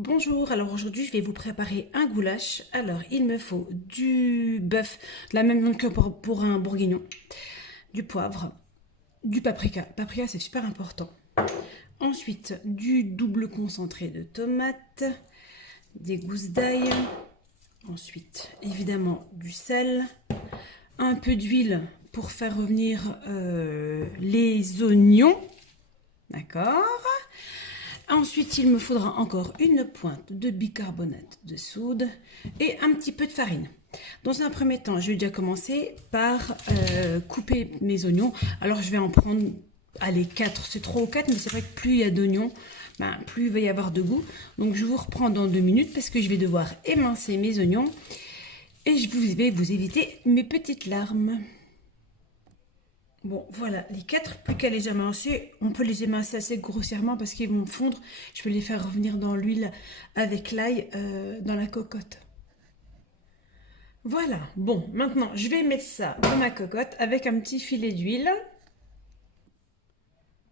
Bonjour, alors aujourd'hui je vais vous préparer un goulash. Alors il me faut du bœuf, de la même viande que pour un bourguignon, du poivre, du paprika. Paprika c'est super important. Ensuite du double concentré de tomates, des gousses d'ail. Ensuite évidemment du sel, un peu d'huile pour faire revenir les oignons. D'accord. Ensuite, il me faudra encore une pointe de bicarbonate de soude et un petit peu de farine. Dans un premier temps, je vais déjà commencer par couper mes oignons. Alors, je vais en prendre, allez, 4, c'est 3 ou 4, mais c'est vrai que plus il y a d'oignons, plus il va y avoir de goût. Donc, je vous reprends dans 2 minutes parce que je vais devoir émincer mes oignons et je vais vous éviter mes petites larmes. Bon, voilà, les 4, plus qu'à les émincer, on peut les émincer assez grossièrement parce qu'ils vont fondre. Je vais les faire revenir dans l'huile avec l'ail dans la cocotte. Voilà, bon, maintenant, je vais mettre ça dans ma cocotte avec un petit filet d'huile.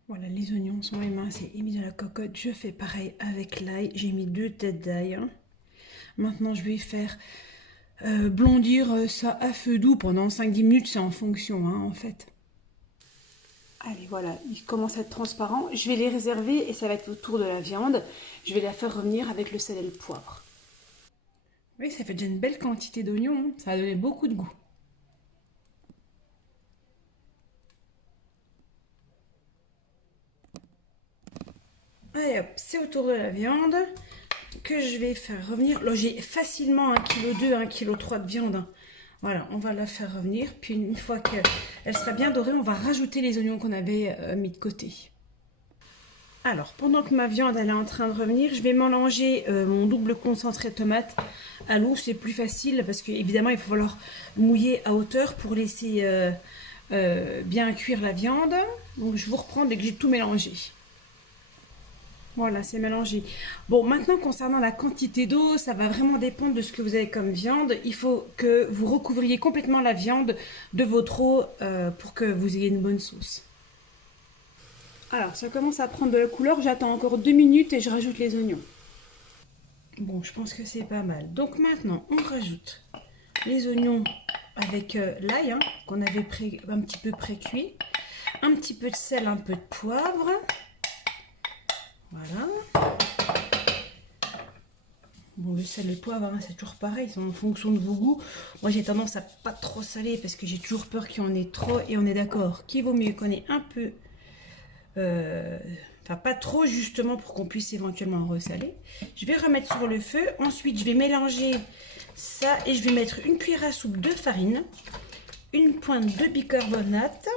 Voilà, les oignons sont émincés et mis dans la cocotte. Je fais pareil avec l'ail. J'ai mis 2 têtes d'ail. Maintenant, je vais faire blondir ça à feu doux pendant 5-10 minutes. C'est en fonction, hein, en fait. Allez, voilà, il commence à être transparent. Je vais les réserver et ça va être autour de la viande. Je vais la faire revenir avec le sel et le poivre. Oui, ça fait déjà une belle quantité d'oignons. Ça a donné beaucoup de goût. Allez hop, c'est autour de la viande que je vais faire revenir. Là, j'ai facilement 1,2 kg, 1,3 kg de viande. Voilà, on va la faire revenir. Puis une fois qu'elle sera bien dorée, on va rajouter les oignons qu'on avait mis de côté. Alors, pendant que ma viande elle est en train de revenir, je vais mélanger mon double concentré de tomate à l'eau. C'est plus facile parce qu'évidemment, il va falloir mouiller à hauteur pour laisser bien cuire la viande. Donc, je vous reprends dès que j'ai tout mélangé. Voilà, c'est mélangé. Bon, maintenant, concernant la quantité d'eau, ça va vraiment dépendre de ce que vous avez comme viande. Il faut que vous recouvriez complètement la viande de votre eau pour que vous ayez une bonne sauce. Alors, ça commence à prendre de la couleur. J'attends encore 2 minutes et je rajoute les oignons. Bon, je pense que c'est pas mal. Donc maintenant, on rajoute les oignons avec l'ail qu'on avait un petit peu pré-cuit. Un petit peu de sel, un peu de poivre. Voilà. Bon, le sel et le poivre, c'est toujours pareil, c'est en fonction de vos goûts. Moi, j'ai tendance à pas trop saler parce que j'ai toujours peur qu'il y en ait trop. Et on est d'accord qu'il vaut mieux qu'on ait un peu... Enfin, pas trop justement pour qu'on puisse éventuellement en ressaler. Je vais remettre sur le feu. Ensuite, je vais mélanger ça et je vais mettre une cuillère à soupe de farine, une pointe de bicarbonate.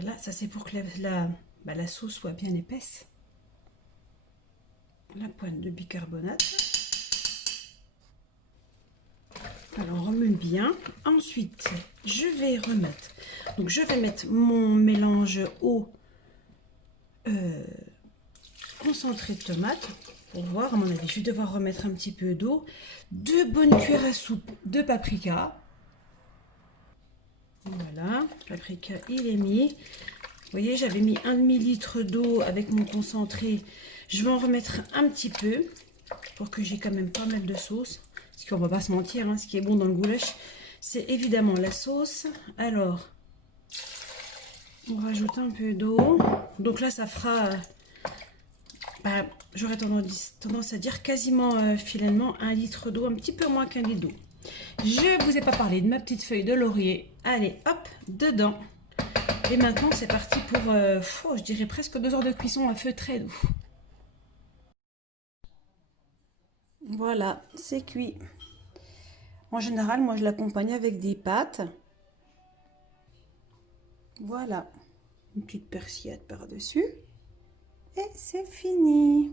Voilà, ça c'est pour que la sauce soit bien épaisse. La pointe de bicarbonate. Alors on remet bien. Ensuite, je vais remettre. Donc je vais mettre mon mélange au concentré de tomate. Pour voir, à mon avis, je vais devoir remettre un petit peu d'eau. 2 bonnes cuillères à soupe de paprika. Voilà, le paprika il est mis. Vous voyez, j'avais mis 1,5 litre d'eau avec mon concentré. Je vais en remettre un petit peu pour que j'ai quand même pas mal de sauce. Parce qu'on va pas se mentir, hein, ce qui est bon dans le goulash, c'est évidemment la sauce. Alors, on rajoute un peu d'eau. Donc là, ça fera, j'aurais tendance à dire quasiment finalement 1 litre d'eau, un petit peu moins qu'1 litre d'eau. Je vous ai pas parlé de ma petite feuille de laurier. Allez, hop, dedans. Et maintenant, c'est parti pour, je dirais presque 2 heures de cuisson à feu très doux. Voilà, c'est cuit. En général, moi, je l'accompagne avec des pâtes. Voilà, une petite persillade par-dessus. Et c'est fini.